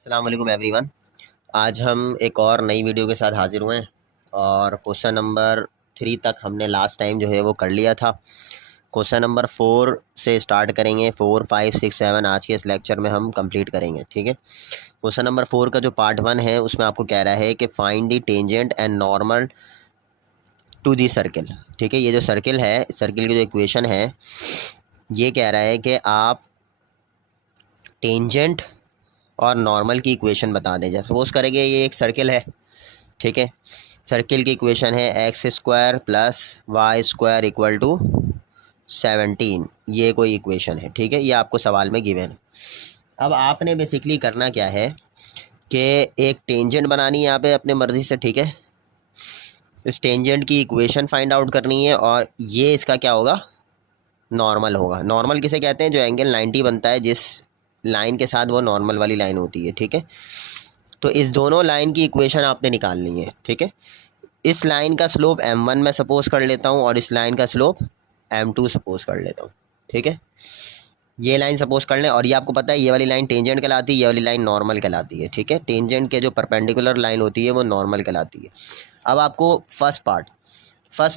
अस्सलाम वालेकुम एवरीवन। आज हम एक और नई वीडियो के साथ हाज़िर हुए हैं और क्वेश्चन नंबर 3 तक हमने लास्ट टाइम जो है वो कर लिया था। क्वेश्चन नंबर 4 से स्टार्ट करेंगे। 4, 5, 6, 7 आज के इस लेक्चर में हम कंप्लीट करेंगे। ठीक है। क्वेश्चन नंबर 4 का जो पार्ट 1 है उसमें आपको कह रहा है कि find the tangent and normal to the circle. ठीक है। ये जो सर्किल है, सर्किल की जो इक्वेशन है, ये कह रहा है कि आप टेंजेंट और नॉर्मल की इक्वेशन बता दें। जैसे सपोज करेंगे ये एक सर्किल है। ठीक है। सर्किल की इक्वेशन है x square plus y square equal to 17। ये कोई इक्वेशन है। ठीक है। ये आपको सवाल में गिवन है। अब आपने बेसिकली करना क्या है कि एक टेंजेंट बनानी है यहाँ पे अपने मर्ज़ी से। ठीक है। इस टेंजेंट की इक्वेशन फाइंड आउट करनी है और ये इसका क्या होगा, नॉर्मल होगा। नॉर्मल किसे कहते हैं? जो एंगल 90 बनता है, जिस लाइन के साथ वो नॉर्मल वाली लाइन होती है। ठीक है। तो इस दोनों लाइन की इक्वेशन आपने निकालनी है। ठीक है। इस लाइन का स्लोप m1 मैं सपोज कर लेता हूँ और इस लाइन का स्लोप m2 सपोज कर लेता हूँ। ठीक है। ये लाइन सपोज कर लें और ये आपको पता है ये वाली लाइन टेंजेंट कहलाती है, ये वाली लाइन नॉर्मल कहलाती है। ठीक है। टेंजेंट के जो परपेंडिकुलर लाइन होती है वो नॉर्मल कहलाती है। अब आपको फर्स्ट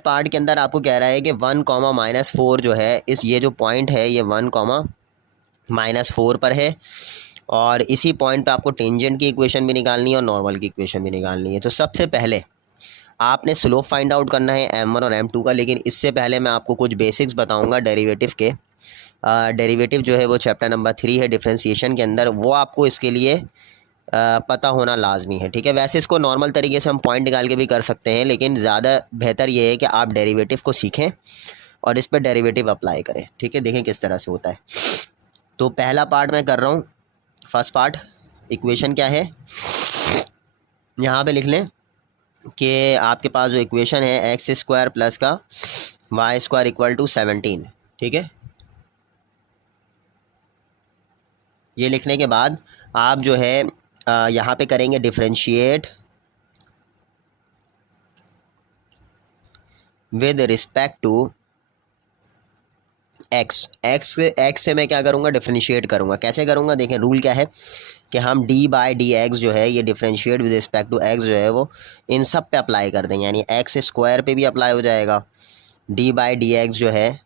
पार्ट के अंदर आपको कह रहा है कि 1, -4 जो है, ये जो पॉइंट है ये 1, -4 पर है और इसी पॉइंट पे आपको टेंजेंट की इक्वेशन भी निकालनी है और नॉर्मल की इक्वेशन भी निकालनी है। तो सबसे पहले आपने स्लोप फाइंड आउट करना है m1 और m2 का। लेकिन इससे पहले मैं आपको कुछ बेसिक्स बताऊंगा डेरिवेटिव के। डेरिवेटिव जो है वो चैप्टर नंबर 3 है डिफरेंशिएशन के अंदर, वो आपको इसके लिए पता होना लाजमी है। ठीक है। वैसे इसको नॉर्मल तरीके से हम पॉइंट निकाल के भी कर सकते हैं, लेकिन ज़्यादा बेहतर ये है कि आप डेरिवेटिव को सीखें और इस पर डेरिवेटिव अप्लाई करें। ठीक है। देखें किस तरह से होता है। तो पहला पार्ट मैं कर रहा हूँ। फर्स्ट पार्ट, इक्वेशन क्या है यहाँ पे लिख लें कि आपके पास जो इक्वेशन है एक्स स्क्वायर प्लस का वाई स्क्वायर इक्वल टू 17। ठीक है। ये लिखने के बाद आप जो है यहाँ पे करेंगे differentiate with respect to x से मैं क्या करूँगा, डिफरेंशिएट करूँगा। कैसे करूँगा? देखें रूल क्या है कि हम d/dx जो है ये differentiate with respect to x जो है वो इन सब पे अप्लाई कर देंगे। यानी एक्स स्क्वायर पे भी अप्लाई हो जाएगा, d/dx जो है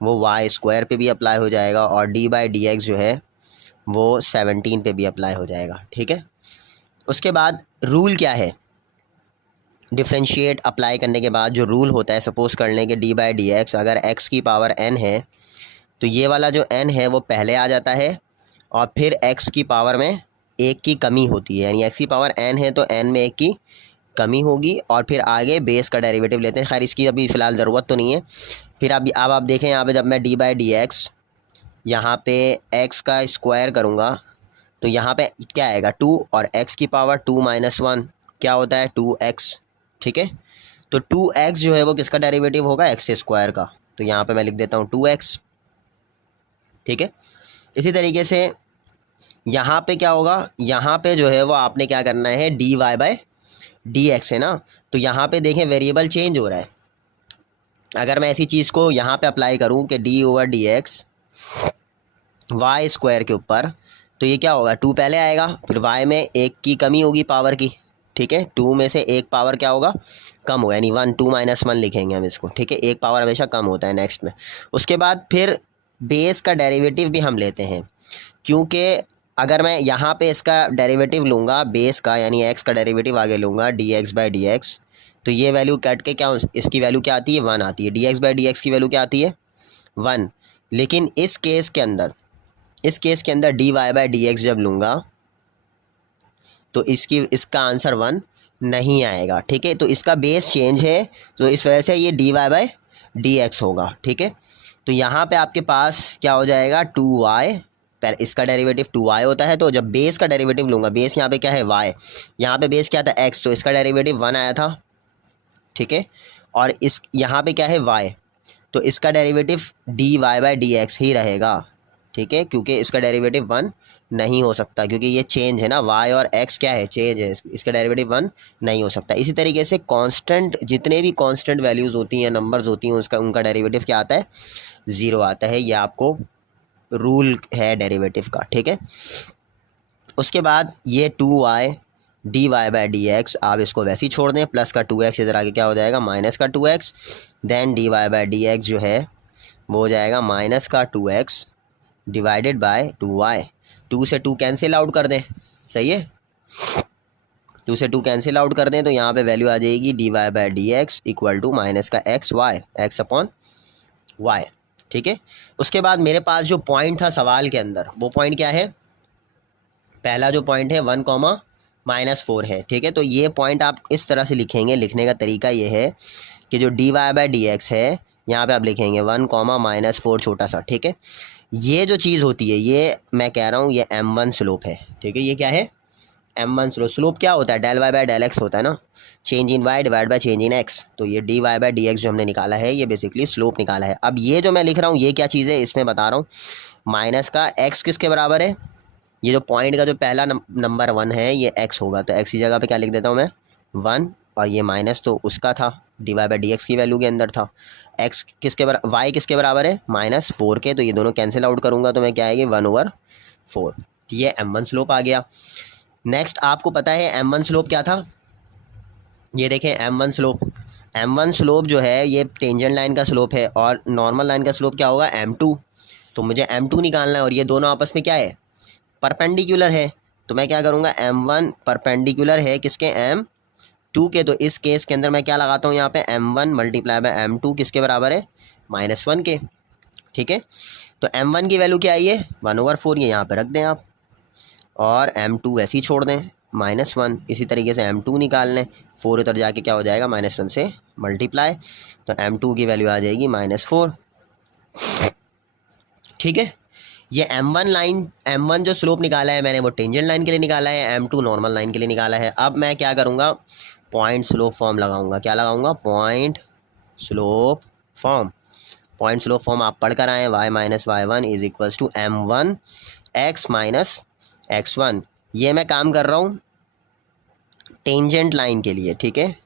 वो वाई स्क्वायर पे भी अप्लाई हो जाएगा और d/dx जो है वो 17 पे भी अप्लाई हो जाएगा। ठीक है। उसके बाद रूल क्या है, डिफरेंशिएट अप्लाई करने के बाद जो रूल होता है, सपोज कर लें कि d/dx अगर x की पावर n है तो ये वाला जो n है वो पहले आ जाता है और फिर x की पावर में 1 की कमी होती है। यानी x की पावर n है तो n में 1 की कमी होगी और फिर आगे बेस का डेरिवेटिव लेते हैं। खैर इसकी अभी फ़िलहाल ज़रूरत तो नहीं है। फिर अब आप देखें यहाँ पे जब मैं d/dx यहाँ पे x का स्क्वायर करूँगा तो यहाँ पे क्या आएगा 2 और x की पावर 2 - 1 क्या होता है 2x। ठीक है। तो 2x जो है वो किसका डेरिवेटिव होगा, एक्स स्क्वायर का। तो यहाँ पे मैं लिख देता हूँ 2x। ठीक है। इसी तरीके से यहाँ पे क्या होगा, यहाँ पे जो है वो आपने क्या करना है dy/dx है ना। तो यहाँ पे देखें वेरिएबल चेंज हो रहा है। अगर मैं ऐसी चीज़ को यहाँ पे अप्लाई करूँ कि d/dx वाई स्क्वायर के ऊपर, तो ये क्या होगा 2 पहले आएगा, फिर y में 1 की कमी होगी पावर की। ठीक है। 2 में से 1 पावर क्या होगा, कम होगा, यानी 1, 2 - 1 लिखेंगे हम इसको। ठीक है। 1 पावर हमेशा कम होता है नेक्स्ट में। उसके बाद फिर बेस का डेरिवेटिव भी हम लेते हैं, क्योंकि अगर मैं यहाँ पे इसका डेरिवेटिव लूँगा बेस का, यानी x का डेरिवेटिव आगे लूँगा dx/dx, तो ये वैल्यू कट के क्या इसकी वैल्यू क्या आती है 1 आती है। dx/dx की वैल्यू क्या आती है 1। लेकिन इस केस के अंदर dy/dx जब लूँगा तो इसका आंसर 1 नहीं आएगा। ठीक है। तो इसका बेस चेंज है तो इस वजह से ये dy/dx होगा। ठीक है। तो यहाँ पे आपके पास क्या हो जाएगा 2y, पहले इसका डेरिवेटिव 2y होता है। तो जब बेस का डेरिवेटिव लूँगा, बेस यहाँ पे क्या है y, यहाँ पे बेस क्या था x, तो इसका डेरिवेटिव 1 आया था। ठीक है। और इस यहाँ पे क्या है y, तो इसका डेरिवेटिव dy/dx ही रहेगा। ठीक है। क्योंकि इसका डेरिवेटिव 1 नहीं हो सकता, क्योंकि ये चेंज है ना, y और x क्या है, चेंज है, इसका डेरिवेटिव 1 नहीं हो सकता। इसी तरीके से कांस्टेंट, जितने भी कांस्टेंट वैल्यूज़ होती हैं, नंबर्स होती हैं, उनका डेरिवेटिव क्या आता है 0 आता है। ये आपको रूल है डेरिवेटिव का। ठीक है। उसके बाद ये 2y dy by D x आप इसको वैसे ही छोड़ दें, प्लस का 2x इधर आगे क्या हो जाएगा माइनस का 2x, then dy by D x जो है वो हो जाएगा माइनस का 2x डिवाइडेड बाय 2y। 2 से 2 कैंसिल आउट कर दें, सही है, 2 से 2 कैंसिल आउट कर दें तो यहाँ पे वैल्यू आ जाएगी dy by D x equal to minus का xy, x अपॉन y। ठीक है, उसके बाद मेरे पास जो पॉइंट था सवाल के अंदर वो पॉइंट क्या है, पहला जो पॉइंट है 1,-4 है। ठीक है, तो ये पॉइंट आप इस तरह से लिखेंगे, लिखने का तरीका ये है कि जो dy बाई डी एक्स है यहाँ पे आप लिखेंगे 1,-4 छोटा सा। ठीक है, ये जो चीज़ होती है ये मैं कह रहा हूँ ये m1 स्लोप है। ठीक है, ये क्या है m1 स्लोप। स्लोप क्या होता है, del y by del x होता है ना, change in y divide by change in x। तो ये dy बाई डी एक्स जो हमने निकाला है ये बेसिकली स्लोप निकाला है। अब ये जो मैं लिख रहा हूँ ये क्या चीज़ है, इसमें बता रहा हूँ माइनस का x किसके बराबर है, ये जो पॉइंट का जो पहला नंबर 1 है ये x होगा, तो x की जगह पे क्या लिख देता हूँ मैं 1, और ये माइनस तो उसका था dy बाई डी एक्स की वैल्यू के अंदर था। x किसके बराबर, y किसके बराबर है -4 के, तो ये दोनों कैंसिल आउट करूँगा तो मैं क्या आएगी 1/4। ये m1 स्लोप आ गया। नेक्स्ट आपको पता है m1 स्लोप क्या था, ये देखें m1 स्लोप जो है ये टेंजेंट लाइन का स्लोप है और नॉर्मल लाइन का स्लोप क्या होगा m2। तो मुझे m2 निकालना है और ये दोनों आपस में क्या है परपेंडिकुलर है। तो मैं क्या करूँगा m1 परपेंडिकुलर है किसके m2 के, तो इस केस के अंदर मैं क्या लगाता हूँ यहाँ पे m1 मल्टीप्लाई बाय m2 किसके बराबर है -1 के। ठीक है, तो m1 की वैल्यू क्या आई है 1/4, ये यहाँ पे रख दें आप, और m2 वैसे ही छोड़ दें -1। इसी तरीके से m2 निकाल लें, 4 उधर जाके क्या हो जाएगा -1 से मल्टीप्लाई, तो m2 की वैल्यू आ जाएगी -4। ठीक है, ये m1 जो स्लोप निकाला है मैंने वो टेंजेंट लाइन के लिए निकाला है, m2 नॉर्मल लाइन के लिए निकाला है। अब मैं क्या करूँगा पॉइंट स्लोप फॉर्म लगाऊंगा, क्या लगाऊंगा point slope form. Point slope form आप पढ़ कर आएँ, y minus y1 is equals to m1 x minus x1। ये मैं काम कर रहा हूँ टेंजेंट लाइन के लिए। ठीक है,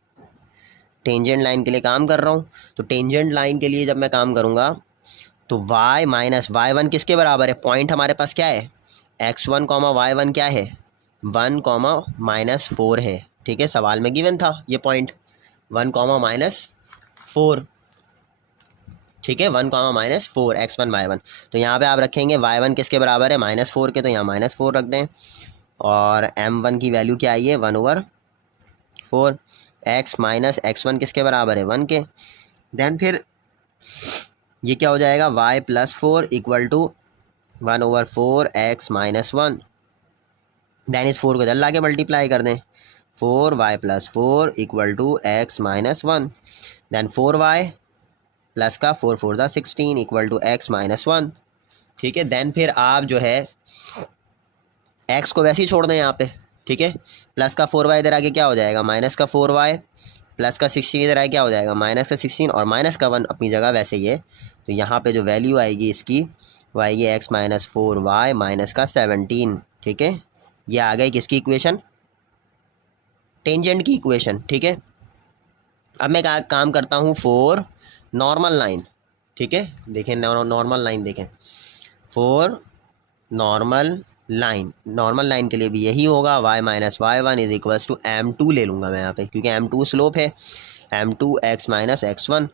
टेंजेंट लाइन के लिए काम कर रहा हूँ, तो टेंजेंट लाइन के लिए जब मैं काम करूँगा तो y माइनस y1 किसके बराबर है, पॉइंट हमारे पास क्या है x1 y1 क्या है 1, -4 है। ठीक है, सवाल में गिवन था ये पॉइंट 1, -4। ठीक है, 1, -4 x1 y1। तो यहाँ पे आप रखेंगे y1 किसके बराबर है -4 के, तो यहाँ -4 रख दें, और m1 की वैल्यू क्या आई है 1/4। x माइनस x1 किसके बराबर है 1 के। देन फिर ये क्या हो जाएगा y + 4 equal to 1/4 x - 1। Then इस 4 को इधर ला के मल्टीप्लाई कर दें, 4y + 4 equal to x - 1। Then 4y plus का 4 4 ज़ा 16 इक्वल टू x - 1। ठीक है, देन फिर आप जो है x को वैसे ही छोड़ दें यहाँ पे। ठीक है, प्लस का 4y इधर आगे क्या हो जाएगा माइनस का 4y, प्लस का 16 इधर आगे क्या हो जाएगा माइनस का 16, और माइनस का 1 अपनी जगह वैसे ही है। तो यहाँ पे जो वैल्यू आएगी इसकी वो आएगी x - 4y माइनस का 17। ठीक है, ये आ गई किसकी इक्वेशन, टेंजेंट की इक्वेशन। ठीक है, अब मैं काम करता हूँ फॉर नॉर्मल लाइन। ठीक है, देखें नॉर्मल लाइन देखें, फॉर नॉर्मल लाइन के लिए भी यही होगा, y - y1 is equals to m2 ले लूँगा मैं यहाँ पे क्योंकि m2 स्लोप है, m2 x - x1।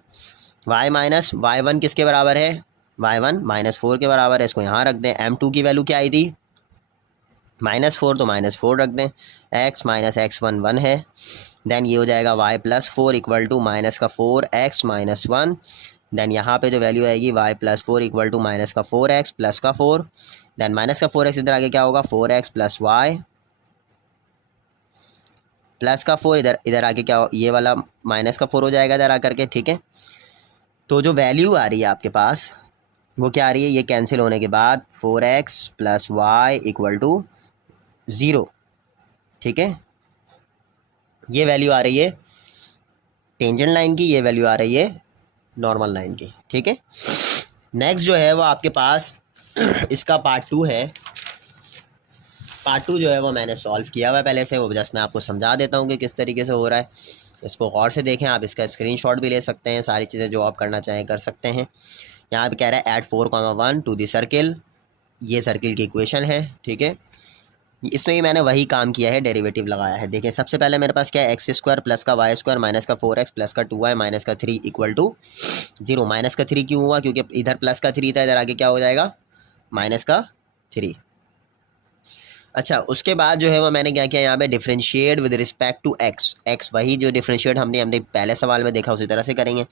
y - y1 किसके बराबर है y1 -4 के बराबर है, इसको यहाँ रख दें। m2 की वैल्यू क्या आई थी -4, तो -4 रख दें, x - x1 1 है। देन ये हो जाएगा y + 4 इक्वल टू माइनस का 4x - 1। देन यहाँ पे जो वैल्यू आएगी y + 4 इक्वल टू माइनस का 4x प्लस का 4। देन माइनस का 4x इधर आगे क्या होगा 4x + y प्लस का 4 इधर आगे क्या हो, ये वाला माइनस का 4 हो जाएगा इधर आकर के। ठीक है, तो जो वैल्यू आ रही है आपके पास वो क्या आ रही है, ये कैंसिल होने के बाद 4x + y इक्वल टू 0। ठीक है, ये वैल्यू आ रही है टेंजेंट लाइन की, ये वैल्यू आ रही है नॉर्मल लाइन की। ठीक है, नेक्स्ट जो है वो आपके पास इसका पार्ट 2 है। पार्ट 2 जो है वो मैंने सॉल्व किया हुआ है पहले से, वो जस्ट मैं आपको समझा देता हूँ कि किस तरीके से हो रहा है। इसको गौर से देखें, आप इसका स्क्रीनशॉट भी ले सकते हैं, सारी चीज़ें जो आप करना चाहें कर सकते हैं। यहाँ पे कह रहा है ऐड 4, 1 टू द सर्किल, ये सर्किल की इक्वेशन है। ठीक है, इसमें भी मैंने वही काम किया है, डेरिवेटिव लगाया है। देखिए सबसे पहले मेरे पास क्या है, एक्स स्क्वायर प्लस का वाई स्क्वायर माइनस का 4x प्लस का 2y माइनस का 3 इक्वल टू 0। माइनस का 3 क्यों हुआ, क्योंकि इधर प्लस का 3 था, इधर आगे क्या हो जाएगा माइनस का 3। अच्छा उसके बाद जो है वो मैंने क्या किया यहाँ पे, differentiate with respect to x. X वही जो डिफरेंशिएट हमने पहले सवाल में देखा उसी तरह से करेंगे।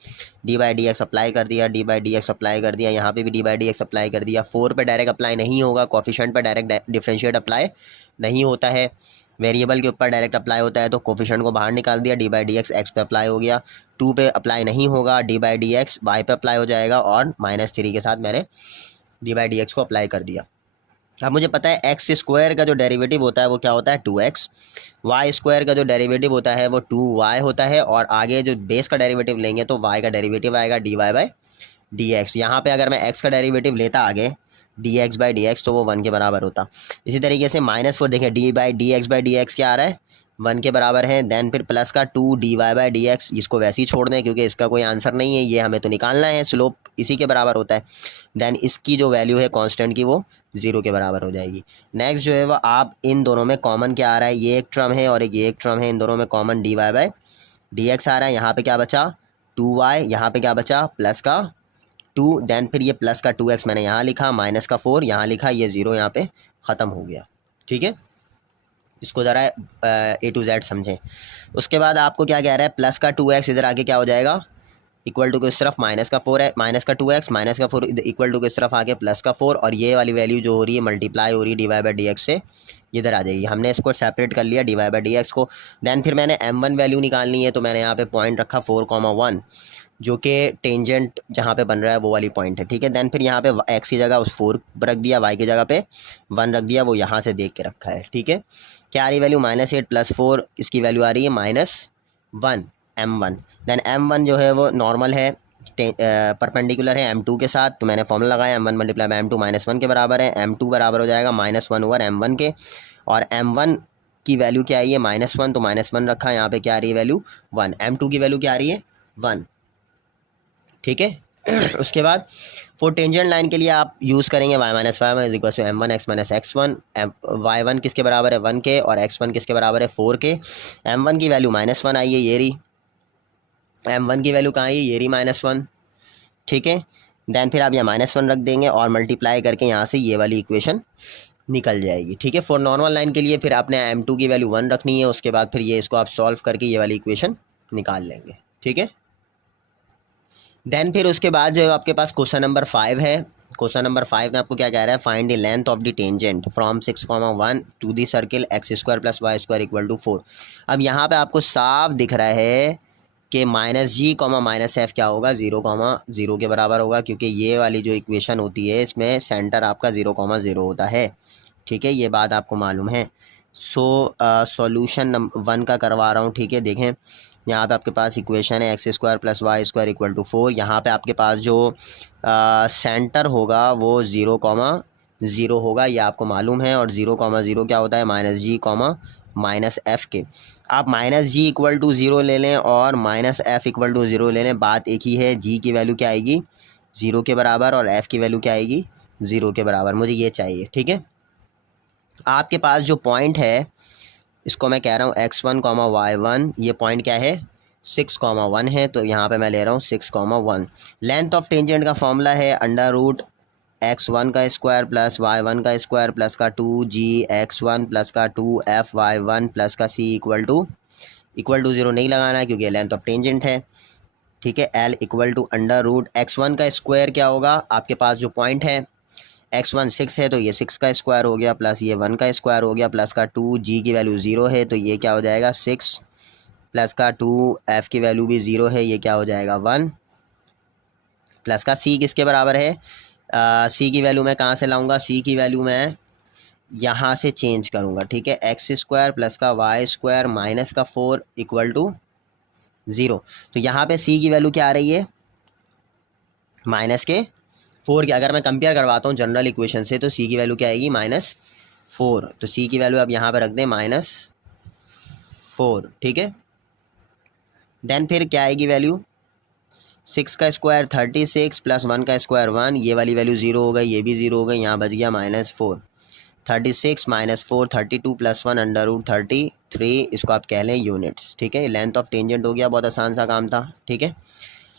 D by D x apply कर दिया, d by D x apply कर दिया, यहाँ पे भी D by D x apply कर दिया। 4 पे डायरेक्ट अप्लाई नहीं होगा, कोफिशिएंट पे डायरेक्ट डिफरेंशिएट अप्लाई नहीं होता है, वेरिएबल के ऊपर डायरेक्ट अप्लाई होता है। तो कोफिशिएंट को बाहर निकाल दिया, d by D x x पे अप्लाई हो गया। 2 पे अप्लाई नहीं होगा, d by D x y पे अप्लाई हो जाएगा, और -3 के साथ मैंने डी बाई डी एक्स को अप्लाई कर दिया। अब मुझे पता है एक्स स्क्वायर का जो डेरिवेटिव होता है वो क्या होता है 2x, वाई स्क्वायर का जो डेरिवेटिव होता है वो 2y होता है, और आगे जो बेस का डेरिवेटिव लेंगे तो y का डेरिवेटिव आएगा dy बाई डी एक्स। यहाँ पर अगर मैं x का डेरिवेटिव लेता आगे dx बाई डी एक्स तो वो 1 के बराबर होता। इसी तरीके से -4 देखें, D by D x by D x क्या आ रहा है 1 के बराबर है। देन फिर प्लस का 2 dy बाई डी एक्स, इसको वैसे ही छोड़ दें क्योंकि इसका कोई आंसर नहीं है, ये हमें तो निकालना है, स्लोप इसी के बराबर होता है। देन इसकी जो वैल्यू है कांस्टेंट की वो 0 के बराबर हो जाएगी। नेक्स्ट जो है वो आप इन दोनों में कॉमन क्या आ रहा है, ये एक टर्म है और ये एक टर्म है, इन दोनों में common dy by D X आ रहा है। यहाँ पे क्या बचा 2y, यहाँ पे क्या बचा प्लस का 2, देन फिर ये प्लस का 2x मैंने यहाँ लिखा, माइनस का 4 यहाँ लिखा, ये 0 यहाँ पे ख़त्म हो गया। ठीक है, इसको ज़रा A to Z समझें। उसके बाद आपको क्या कह रहा है, प्लस का 2x इधर आके क्या हो जाएगा इक्वल टू के इस तरफ माइनस का 4 है, माइनस का 2x माइनस का 4 इक्वल टू के इस तरफ आके प्लस का 4, और ये वाली वैल्यू जो हो रही है मल्टीप्लाई हो रही है d y by D x से, इधर आ जाएगी। हमने इसको सेपरेट कर लिया d y by D x को। देन फिर मैंने m1 वैल्यू निकालनी है, तो मैंने यहाँ पे पॉइंट रखा 4,1 जो कि टेंजेंट जहाँ पे बन रहा है वो वाली पॉइंट है। ठीक है, देन फिर यहाँ पे x की जगह उस 4 रख दिया, y की जगह पे 1 रख दिया, वो यहाँ से देख के रखा है। ठीक है, क्या आ रही वैल्यू -8 + 4, इसकी वैल्यू आ रही है -1 m1। देन m1 जो है वो नॉर्मल है, परपेंडिकुलर है m2 के साथ, तो मैंने फॉर्मूला लगाया m1 मल्टीप्लाई बाई m2 -1 के बराबर है। m2 बराबर हो जाएगा -1 ओवर m1 के, और m1 की वैल्यू क्या आई है -1, तो -1 रखा, यहाँ पे क्या आ रही है वैल्यू 1, m2 की वैल्यू क्या आ रही है 1। ठीक है उसके बाद फॉर टेंजेंट लाइन के लिए आप यूज़ करेंगे y - y1 = m1 x - x1। y1 किसके बराबर है 1 के, और x1 किसके बराबर है 4 के। m1 की वैल्यू -1 आई है, ये रही m1 की वैल्यू कहाँ आई है, ये रही -1। ठीक है, देन फिर आप यहाँ -1 रख देंगे और मल्टीप्लाई करके यहाँ से ये वाली इक्वेशन निकल जाएगी। ठीक है, फॉर नॉर्मल लाइन के लिए फिर आपने m2 की वैल्यू 1 रखनी है, उसके बाद फिर ये इसको आप सॉल्व करके ये वाली इक्वेशन निकाल लेंगे। ठीक है, देन फिर उसके बाद जो है आपके पास क्वेश्चन नंबर 5 है। क्वेश्चन नंबर 5 में आपको क्या कह रहा है, find the length of the tangent from 6,1 to the circle x² + y² = 4। अब यहाँ पे आपको साफ दिख रहा है कि -g, -f क्या होगा 0,0 के बराबर होगा, क्योंकि ये वाली जो इक्वेशन होती है इसमें सेंटर आपका 0,0 होता है। ठीक है, ये बात आपको मालूम है। सॉल्यूशन नंबर 1 का करवा रहा हूँ। ठीक है, देखें यहाँ पे आपके पास इक्वेशन है x² + y² = 4। यहाँ पे आपके पास जो सेंटर होगा वो 0,0 होगा, ये आपको मालूम है, और 0,0 क्या होता है -g, -f के। आप -g = 0 ले लें और -f = 0 ले लें, बात एक ही है। g की वैल्यू क्या आएगी 0 के बराबर, और f की वैल्यू क्या आएगी 0 के बराबर, मुझे ये चाहिए। ठीक है, आपके पास जो पॉइंट है इसको मैं कह रहा हूँ x1, y1, ये पॉइंट क्या है 6,1 है, तो यहाँ पे मैं ले रहा हूँ 6,1। लेंथ ऑफ टेंजेंट का फॉर्मूला है √x1 का स्क्वायर + y1 का स्क्वायर प्लस का 2gx1 प्लस का 2fy1 प्लस का c इक्वल टू 0 नहीं लगाना है क्योंकि लेंथ ऑफ टेंजेंट है। ठीक है, l = √x1 का स्क्वायर क्या होगा, आपके पास जो पॉइंट है x1 6 है तो ये 6 का स्क्वायर हो गया, प्लस ये 1 का स्क्वायर हो गया, प्लस का 2g की वैल्यू 0 है तो ये क्या हो जाएगा 6, प्लस का 2f की वैल्यू भी 0 है, ये क्या हो जाएगा 1, प्लस का c किसके बराबर है, c की वैल्यू मैं कहाँ से लाऊंगा, c की वैल्यू मैं यहाँ से चेंज करूँगा। ठीक है, x² प्लस का y² माइनस का 4 = 0। तो यहाँ पे c की वैल्यू क्या आ रही है -4 की। अगर मैं कंपेयर करवाता हूँ जनरल इक्वेशन से तो c की वैल्यू क्या आएगी -4, तो c की वैल्यू आप यहाँ पे रख दें -4। ठीक है, देन फिर क्या आएगी वैल्यू 6 का स्क्वायर 36 प्लस 1 का स्क्वायर 1, ये वाली वैल्यू 0 हो गई, ये भी 0 हो गई, यहाँ बच गया -4। 36 माइनस 4 32 प्लस 1 √33, इसको आप कह लें यूनिट्स। ठीक है, लेंथ ऑफ टेंजेंट हो गया, बहुत आसान सा काम था। ठीक है,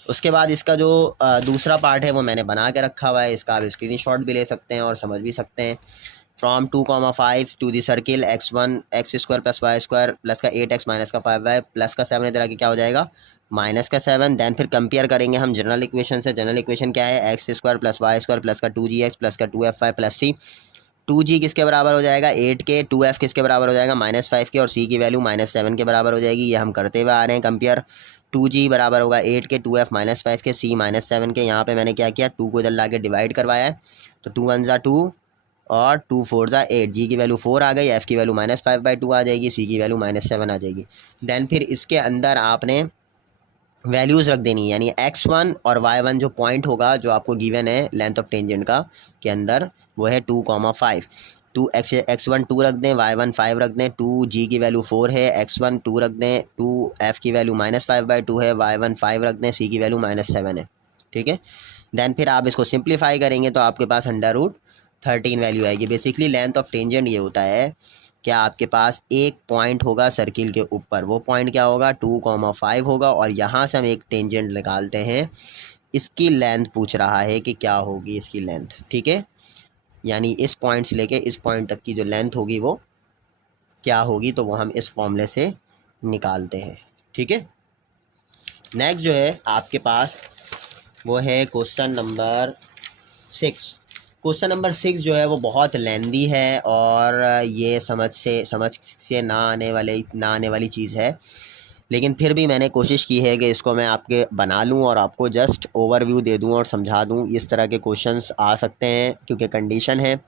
उसके बाद इसका जो दूसरा पार्ट है वो मैंने बना के रखा हुआ है, इसका आप स्क्रीनशॉट भी ले सकते हैं और समझ भी सकते हैं। From 2,5 to the circle x1 x² plus y² plus का 8x माइनस का 5y प्लस का 7 इधर आके क्या हो जाएगा माइनस का 7। देन फिर कंपेयर करेंगे हम जनरल इक्वेशन से। जनरल इक्वेशन क्या है, x² प्लस y² प्लस का 2gx प्लस का 2f5 प्लस c। 2g किसके बराबर हो जाएगा 8 के, 2f किसके बराबर हो जाएगा -5 के, और c की वैल्यू -7 के बराबर हो जाएगी। ये हम करते हुए आ रहे हैं कंपेयर। 2g बराबर होगा 8 के, 2f -5 के, c -7 के। यहाँ पे मैंने क्या किया, 2 को इधर ला के डिवाइड करवाया है, तो 2 1 ज़ा 2 और 2 4 ज़ा 8। जी की वैल्यू 4 आ गई, एफ़ की वैल्यू -5/2 आ जाएगी, सी की वैल्यू -7 आ जाएगी। देन फिर इसके अंदर आपने वैल्यूज़ रख देनी है, यानी x1 और y1 जो पॉइंट होगा जो आपको गिवन है लेंथ ऑफ टेंजेंट का के अंदर, वो है 2,5। 2x1 2 रख दें, y1 5 रख दें, 2g की वैल्यू 4 है, x1 2 रख दें, 2f की वैल्यू -5/2 है, y1 5 रख दें, c की वैल्यू -7 है। ठीक है, देन फिर आप इसको सिंप्लीफाई करेंगे तो आपके पास √13 वैल्यू आएगी। बेसिकली लेंथ ऑफ टेंजेंट ये होता है कि आपके पास एक पॉइंट होगा सर्किल के ऊपर, वो पॉइंट क्या होगा 2,5 होगा, और यहाँ से हम एक टेंजेंट निकालते हैं। इसकी लेंथ पूछ रहा है कि क्या होगी इसकी लेंथ। ठीक है, यानी इस पॉइंट से लेके इस पॉइंट तक की जो लेंथ होगी वो क्या होगी, तो वो हम इस फॉर्मूले से निकालते हैं। ठीक है, नेक्स्ट जो है आपके पास वो है क्वेश्चन नंबर 6। क्वेश्चन नंबर 6 जो है वो बहुत लेंदी है और ये समझ से ना आने वाली चीज़ है, लेकिन फिर भी मैंने कोशिश की है कि इसको मैं आपके बना लूँ और आपको जस्ट ओवरव्यू दे दूँ और समझा दूँ। इस तरह के क्वेश्चंस आ सकते हैं क्योंकि कंडीशन है,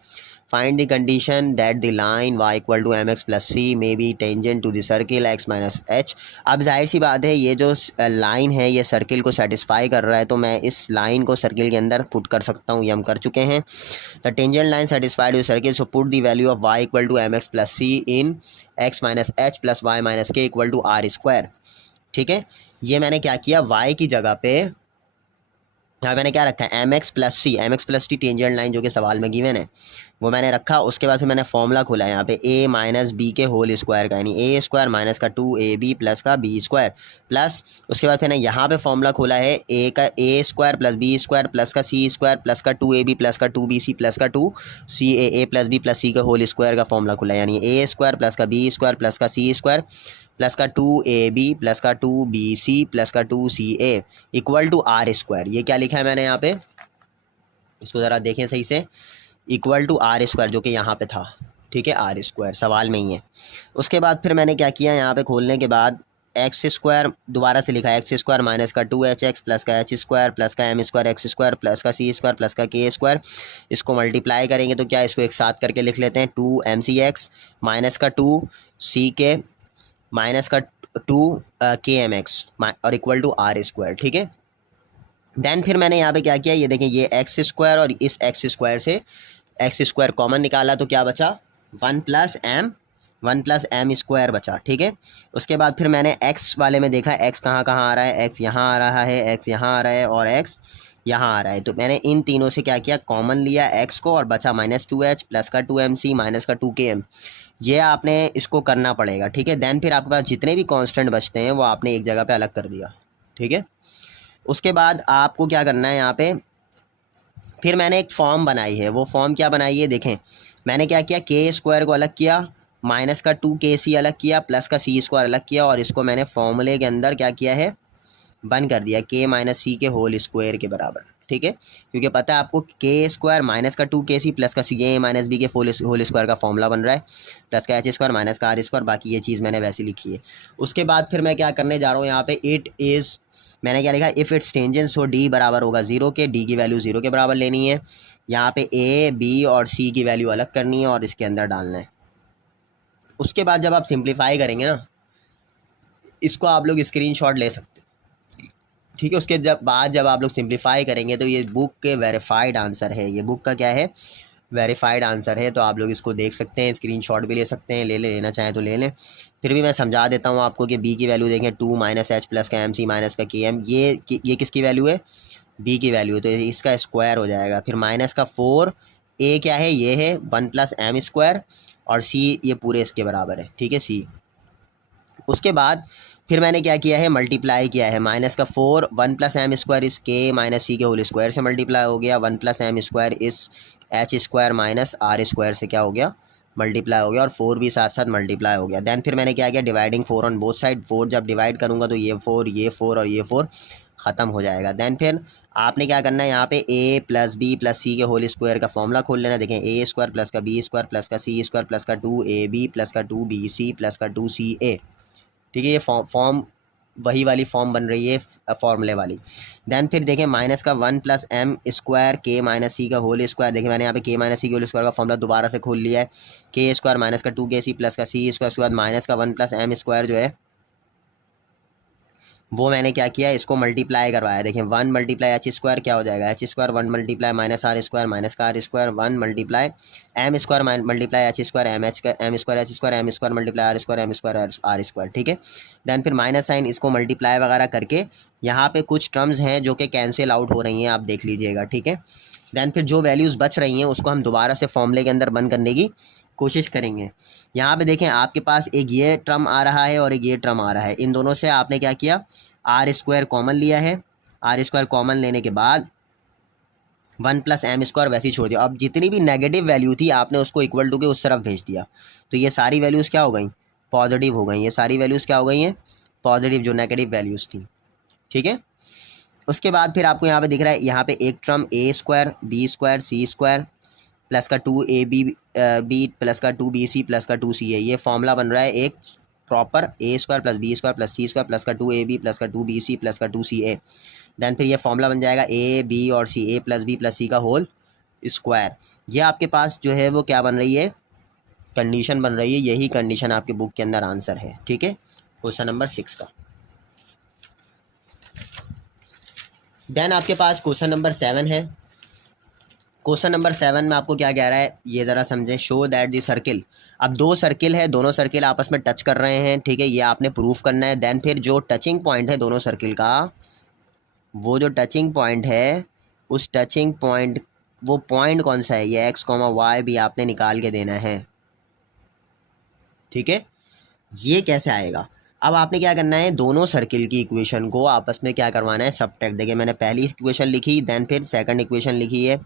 find the condition that the line y equal to mx plus c may be tangent to the circle x minus h। अब जाहिर सी बात है ये जो लाइन है ये सर्किल को सेटिस्फाई कर रहा है, तो मैं इस लाइन को सर्किल के अंदर पुट कर सकता हूँ, ये हम कर चुके हैं। The tangent line satisfied with circle, so put the value of y equal to mx plus c in x minus h plus y minus k equal to r²। ठीक है, ये मैंने क्या किया, y की जगह पे यहाँ मैंने क्या रखा है mx plus T tangent line जो कि सवाल में गिवन है वो मैंने रखा। उसके बाद फिर मैंने फॉर्मूला खोला यहाँ पे a माइनस बी के होल स्क्वायर का, यानी a² माइनस का 2ab प्लस का b² प्लस उसके बाद फिर मैंने यहाँ पे फॉर्मूला खोला है a का a² प्लस b² प्लस का c² प्लस का 2ab प्लस का 2bc प्लस का 2caa plus b plus c का होल स्क्वायर का फॉर्मूला खोला है, यानी a² प्लस का b² प्लस का c² प्लस का 2ab प्लस का 2bc प्लस का 2ca इक्वल टू r²। ये क्या लिखा है मैंने यहाँ पे, इसको ज़रा देखें सही से, इक्वल टू r² जो कि यहाँ पे था। ठीक है, r² सवाल में ही है। उसके बाद फिर मैंने क्या किया, यहाँ पे खोलने के बाद x² दोबारा से लिखा है, x² माइनस का 2hx प्लस का h² प्लस का m² x² प्लस का c² प्लस का k²। इसको मल्टीप्लाई करेंगे तो क्या, इसको एक साथ करके लिख लेते हैं, 2mcx माइनस का 2ck माइनस का 2kmx और इक्वल टू r²। ठीक है, देन फिर मैंने यहाँ पे क्या किया, ये देखें, ये x² और इस x² से x² कॉमन निकाला तो क्या बचा 1 प्लस m² बचा। ठीक है, उसके बाद फिर मैंने x वाले में देखा x कहाँ आ रहा है, x यहाँ आ रहा है, x यहाँ आ रहा है और x यहाँ आ रहा है, तो मैंने इन तीनों से क्या किया, कॉमन लिया x को और बचा -2h प्लस का 2mc माइनस का 2km। ये आपने इसको करना पड़ेगा। ठीक है, देन फिर आपके पास जितने भी कांस्टेंट बचते हैं वो आपने एक जगह पे अलग कर दिया। ठीक है, उसके बाद आपको क्या करना है, यहाँ पे फिर मैंने एक फॉर्म बनाई है। वो फॉर्म क्या बनाई है, देखें मैंने क्या किया, k² को अलग किया, माइनस का 2kc अलग किया, प्लस का c² अलग किया, और इसको मैंने फॉर्मूले के अंदर क्या किया है, बंद कर दिया k माइनस सी के होल स्क्वायर के बराबर। ठीक है, क्योंकि पता है आपको k² माइनस का 2kc प्लस का c माइनस बी के होल स्क्वायर का फॉर्मूला बन रहा है, प्लस का h² माइनस का r²। बाकी ये चीज़ मैंने वैसे लिखी है। उसके बाद फिर मैं क्या करने जा रहा हूँ, यहाँ पे इट इज़, मैंने क्या लिखा, if it's tangent so d बराबर होगा 0 के, d की वैल्यू 0 के बराबर लेनी है। यहाँ पे a b और c की वैल्यू अलग करनी है और इसके अंदर डालना है। उसके बाद जब आप सिंप्लीफाई करेंगे ना, इसको आप लोग स्क्रीनशॉट ले सकते हैं। ठीक है, उसके जब आप लोग सिंप्लीफाई करेंगे तो ये बुक के वेरीफाइड आंसर है, ये बुक का क्या है, वेरीफाइड आंसर है। तो आप लोग इसको देख सकते हैं, स्क्रीनशॉट भी ले सकते हैं, लेना चाहें तो ले लें। फिर भी मैं समझा देता हूँ आपको कि b की वैल्यू देखें 2 माइनस h प्लस का mc माइनस का km, ये किसकी वैल्यू है, b की वैल्यू है, तो इसका स्क्वायर हो जाएगा। फिर माइनस का 4 ए क्या है, ये है 1+m², और सी ये पूरे इसके बराबर है, ठीक है, सी। उसके बाद फिर मैंने क्या किया है, मल्टीप्लाई किया है, -4 1+m² इस के माइनस सी के होल स्क्वायर से मल्टीप्लाई हो गया, 1+m² इस h² माइनस r² से क्या हो गया, मल्टीप्लाई हो गया, और 4 भी साथ साथ मल्टीप्लाई हो गया। देन फिर मैंने क्या किया, डिवाइडिंग 4 ऑन बोथ साइड, 4 जब डिवाइड करूँगा तो ये 4 ये 4 और ये 4 ख़त्म हो जाएगा। देन फिर आपने क्या करना है, यहाँ पे a + b + c के होल स्क्वायर का फॉर्मूला खोल लेना। देखें, a² + का b² + का c² + का 2ab + का 2bc + का 2ca, ठीक है, ये फॉर्म वही वाली फॉर्म बन रही है फॉर्मूले वाली। देन फिर देखें, -1+m² के माइनस सी का होल स्क्वायर, देखिए मैंने यहाँ पे के माइनस सी के होल स्क्वायर का फॉर्मूला दोबारा से खोल लिया है, के² माइनस का 2kc + का c², उसके बाद माइनस का 1+m² जो है वो मैंने क्या किया, इसको मल्टीप्लाई करवाया। देखें 1 × h² क्या हो जाएगा, h² 1 × -r² माइनस का r² 1 × m² -h² m² ठीक है। देन फिर माइनस साइन, इसको मल्टीप्लाई वगैरह करके यहाँ पे कुछ टर्म्स हैं जो कि कैंसिल आउट हो रही हैं, आप देख लीजिएगा, ठीक है। देन फिर जो वैल्यूज़ बच रही हैं उसको हम दोबारा से फॉर्मूले के अंदर बंद करने की कोशिश करेंगे। यहाँ पे देखें, आपके पास एक ये टर्म आ रहा है और एक ये टर्म आ रहा है, इन दोनों से आपने क्या किया, r² कॉमन लिया है, r² कॉमन लेने के बाद 1+m² वैसे ही छोड़ दिया। अब जितनी भी नेगेटिव वैल्यू थी आपने उसको इक्वल टू के उस तरफ भेज दिया, तो ये सारी वैल्यूज़ क्या हो गई, पॉजिटिव हो गई, ये सारी वैल्यूज़ क्या हो गई हैं, पॉजिटिव, जो नेगेटिव वैल्यूज़ थी, ठीक है। उसके बाद फिर आपको यहाँ पे दिख रहा है, यहाँ पे एक term a² b² c² plus का 2ab प्लस का 2bc प्लस का 2ca, ये फॉर्मूला बन रहा है एक proper a² + b² + c² plus का 2ab प्लस का 2bc प्लस का 2ca। देन फिर ये फॉर्मूला बन जाएगा a b और c, a + b + c का होल स्क्वायर। ये आपके पास जो है वो क्या बन रही है, कंडीशन बन रही है, यही कंडीशन आपके बुक के अंदर आंसर है, ठीक है, क्वेश्चन नंबर 6 का। देन आपके पास क्वेश्चन नंबर 7 है। क्वेश्चन नंबर 7 में आपको क्या कह रहा है, ये ज़रा समझें। शो दैट दी सर्किल, अब दो सर्किल है, दोनों सर्किल आपस में टच कर रहे हैं, ठीक है, ये आपने प्रूफ करना है। देन फिर जो टचिंग पॉइंट है दोनों सर्किल का, वो जो टचिंग पॉइंट है उस टचिंग पॉइंट, वो पॉइंट कौन सा है, ये x, y भी आपने निकाल के देना है, ठीक है। ये कैसे आएगा, अब आपने क्या करना है, दोनों सर्किल की इक्वेशन को आपस में क्या करवाना है, सब्ट्रैक्ट। देखिए मैंने पहली इक्वेशन लिखी, देन फिर सेकंड इक्वेशन लिखी है,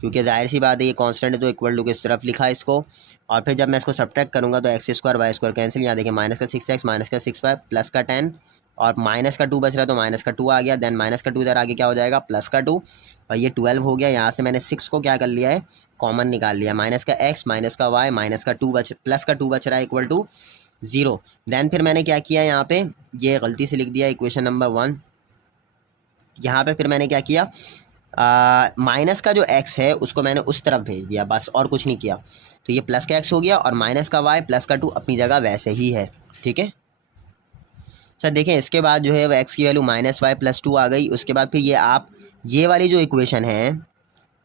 क्योंकि जाहिर सी बात है ये कांस्टेंट है तो इक्वल टू किस तरफ लिखा इसको, और फिर जब मैं इसको सब्ट्रैक्ट करूँगा तो x² y² कैंसिल, यहाँ देखिए -6x -6y प्लस का 10 और माइनस का 2 बच रहा है तो -2 आ गया। देन -2 इधर आगे क्या हो जाएगा, +2, और ये 12 हो गया। यहाँ से मैंने 6 को क्या कर लिया है, कॉमन निकाल लिया, -x -y +2 बच रहा है इक्वल टू 0। देन फिर मैंने क्या किया, यहाँ पे ये गलती से लिख दिया इक्वेशन नंबर 1, यहाँ पे फिर मैंने क्या किया, माइनस का जो x है उसको मैंने उस तरफ भेज दिया, बस और कुछ नहीं किया। तो ये प्लस का x हो गया और माइनस का y प्लस का 2 अपनी जगह वैसे ही है, ठीक है। सर देखें, इसके बाद जो है वो x की वैल्यू -y + 2 आ गई। उसके बाद फिर ये आप ये वाली जो इक्वेशन है,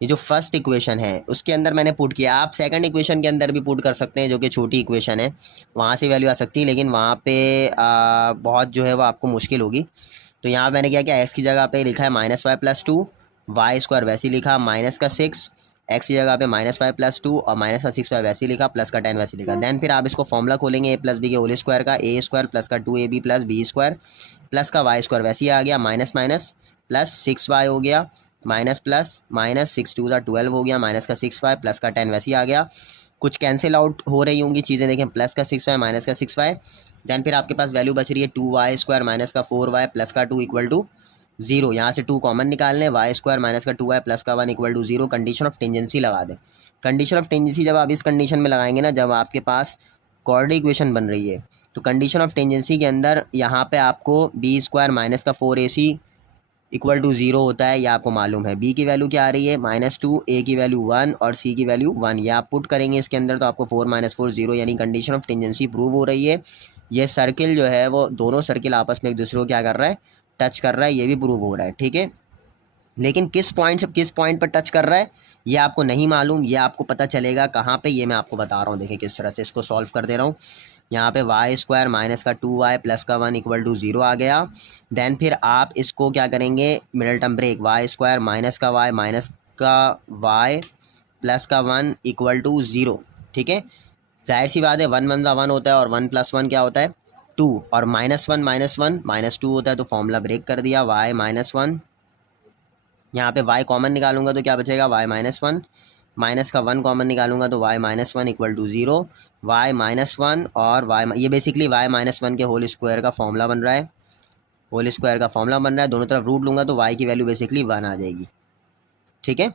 ये जो फर्स्ट इक्वेशन है उसके अंदर मैंने पुट किया, आप सेकंड इक्वेशन के अंदर भी पुट कर सकते हैं जो कि छोटी इक्वेशन है, वहाँ से वैल्यू आ सकती है, लेकिन वहाँ पे बहुत जो है वो आपको मुश्किल होगी। तो यहाँ मैंने क्या किया, x की जगह पे लिखा है -y + 2, y² वैसे ही लिखा, -6, x की जगह पे -y + 2 और -6y वैसे ही लिखा, प्लस का 10 वैसे लिखा। देन फिर आप इसको फॉर्मूला खोलेंगे, a + b के होल स्क्वायर का, a² प्लस का 2ab + b² प्लस का y² वैसे ही आ गया, माइनस माइनस प्लस 6y हो गया, माइनस प्लस माइनस 6 2 12 हो गया, माइनस का 6y प्लस का 10 वैसे ही आ गया। कुछ कैंसिल आउट हो रही होंगी चीज़ें, देखें, प्लस का 6y माइनस का 6y। देन फिर आपके पास वैल्यू बच रही है 2y² माइनस का 4y प्लस का 2 इक्वल टू 0। यहाँ से 2 कॉमन निकाल लें, y² माइनस का 2y प्लस का 1 equal to 0। Condition of tangency लगा दें। कंडीशन ऑफ टेंजेंसी जब आप इस कंडीशन में लगाएंगे ना, जब आपके पास कोऑर्डिनेट इक्वेशन बन रही है, तो कंडीशन ऑफ टेंजेंसी के अंदर यहाँ पे आपको b² माइनस का 4ac इक्वल टू 0 होता है, ये आपको मालूम है। b की वैल्यू क्या आ रही है, -2, a की वैल्यू 1 और c की वैल्यू 1, ये आप पुट करेंगे इसके अंदर तो आपको 4 - 4 0, यानी कंडीशन ऑफ टेंजेंसी प्रूव हो रही है। ये सर्किल जो है वो दोनों सर्किल आपस में एक दूसरे को क्या कर रहा है, टच कर रहा है, ये भी प्रूव हो रहा है, ठीक है। लेकिन किस पॉइंट से किस पॉइंट पर टच कर रहा है ये आपको नहीं मालूम, ये आपको पता चलेगा कहाँ पे, ये मैं आपको बता रहा हूँ। देखिए किस तरह से इसको सॉल्व कर दे रहा हूँ। यहाँ पे y² माइनस का 2y प्लस का 1 इक्वल टू 0 आ गया। देन फिर आप इसको क्या करेंगे, middle term break, y² minus का y प्लस का 1 इक्वल टू 0। ठीक है, जाहिर सी बात है 1 1 1 होता है और 1 + 1 क्या होता है 2, और -1 -2 होता है, तो फॉर्मूला ब्रेक कर दिया y-1। यहाँ पे y कॉमन निकालूंगा तो क्या बचेगा y-1, माइनस का 1 कॉमन निकालूंगा तो y-1 इक्वल टू 0, y-1 और y, ये बेसिकली y-1 के होल स्क्वायर का फॉर्मूला बन रहा है, होल स्क्वायर का फॉर्मूला बन रहा है। दोनों तरफ रूट लूँगा तो y की वैल्यू बेसिकली 1 आ जाएगी। ठीक है,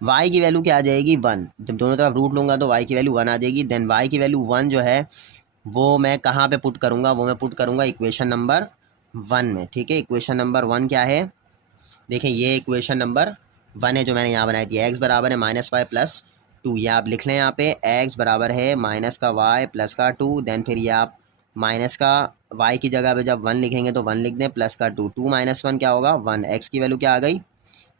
y की वैल्यू क्या आ जाएगी 1, जब दोनों तरफ रूट लूँगा तो y की वैल्यू 1 आ जाएगी। देन y की वैल्यू 1 जो है वो मैं कहाँ पे पुट करूँगा, वो मैं पुट करूँगा इक्वेशन नंबर 1 में। ठीक है, इक्वेशन नंबर 1 क्या है, देखें ये इक्वेशन नंबर 1 है जो मैंने यहाँ बनाई थी। x बराबर है -y + 2, ये आप लिख लें यहाँ पे x बराबर है माइनस का y प्लस का 2। देन फिर ये आप माइनस का y की जगह पे जब 1 लिखेंगे तो 1 लिख दें, प्लस का 2, 2 - 1 क्या होगा 1, x की वैल्यू क्या आ गई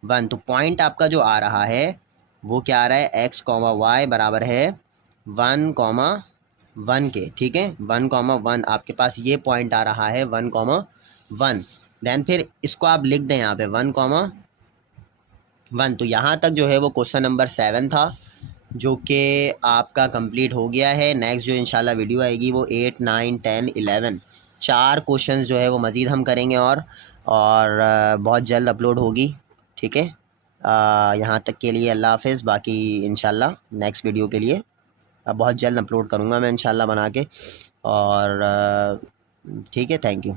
1। तो पॉइंट आपका जो आ रहा है वो क्या आ रहा है x, y बराबर है 1, 1 के। ठीक है, 1, 1 आपके पास ये पॉइंट आ रहा है 1, 1। देन फिर इसको आप लिख दें यहाँ पे 1, 1। तो यहाँ तक जो है वो क्वेश्चन नंबर 7 था, जो कि आपका कंप्लीट हो गया है। नेक्स्ट जो इंशाल्लाह वीडियो आएगी वो 8, 9, 10, 11 4 क्वेश्चंस जो है वो मज़ीद हम करेंगे और बहुत जल्द अपलोड होगी। ठीक है, यहाँ तक के लिए अल्लाह हाफ़िज़। बाकी इंशाल्लाह नेक्स्ट वीडियो के लिए बहुत जल्द अपलोड करूँगा मैं इंशाल्लाह बना के, और ठीक है, थैंक यू।